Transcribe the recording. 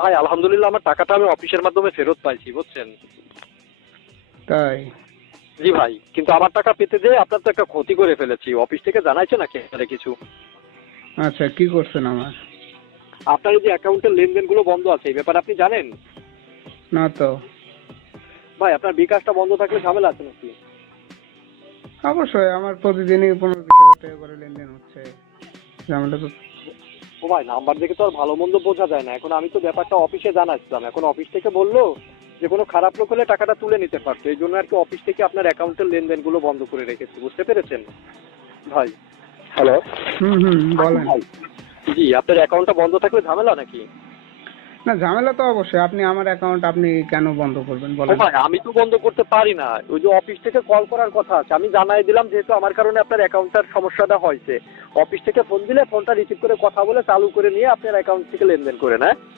ভাই আলহামদুলিল্লাহ আমার টাকাটা আমি অফিসের মাধ্যমে ফেরত পাইছি, বুঝছেন? তাই? জি ভাই, কিন্তু আমার টাকা পেতে যেয়ে আপনার তো একটা ক্ষতি করে ফেলেছি। অফিস থেকে জানাইছে নাকি আপনারে কিছু? আচ্ছা, কি করছেন আমার? আপনার এই যে অ্যাকাউন্টের লেনদেনগুলো বন্ধ আছে, এই ব্যাপারে আপনি জানেন? না তো। ভাই আপনার বিকাশটা বন্ধ থাকলে ঝামেলা আছে নাকি? অবশ্যই আমার প্রতিদিনই 15-20 হাজার টাকা করে লেনদেন হচ্ছে, ঝামেলা তো। ও ভাই, নাম্বার দেখে তো আর ভালো মন্দ বোঝা যায় না। এখন আমি তো ব্যাপারটা অফিসে জানাচ্ছিলাম, এখন অফিস থেকে বললো যে কোনো খারাপ লোক হলে টাকাটা তুলে নিতে পারতো। এই জন্য আর কি অফিস থেকে আপনার অ্যাকাউন্টের লেনদেনগুলো বন্ধ করে রেখেছি, বুঝতে পেরেছেন ভাই? হ্যালো। বলেন। ভাই, জি, আপনার অ্যাকাউন্টটা বন্ধ থাকলে ঝামেলা নাকি? না, ঝামেলা তো অবশ্যই। আপনি আমার অ্যাকাউন্ট আপনি কেন বন্ধ করবেন ও বলেন? ভাই, আমি তো বন্ধ করতে পারি না। ওই যে অফিস থেকে কল করার কথা আছে, আমি জানাই দিলাম যেহেতু আমার কারণে আপনার অ্যাকাউন্টটার সমস্যাটা হয়েছে। অফিস থেকে ফোন দিলে ফোনটা রিসিভ করে কথা বলে চালু করে নিয়ে আপনার অ্যাকাউন্ট থেকে লেনদেন করে নেয়।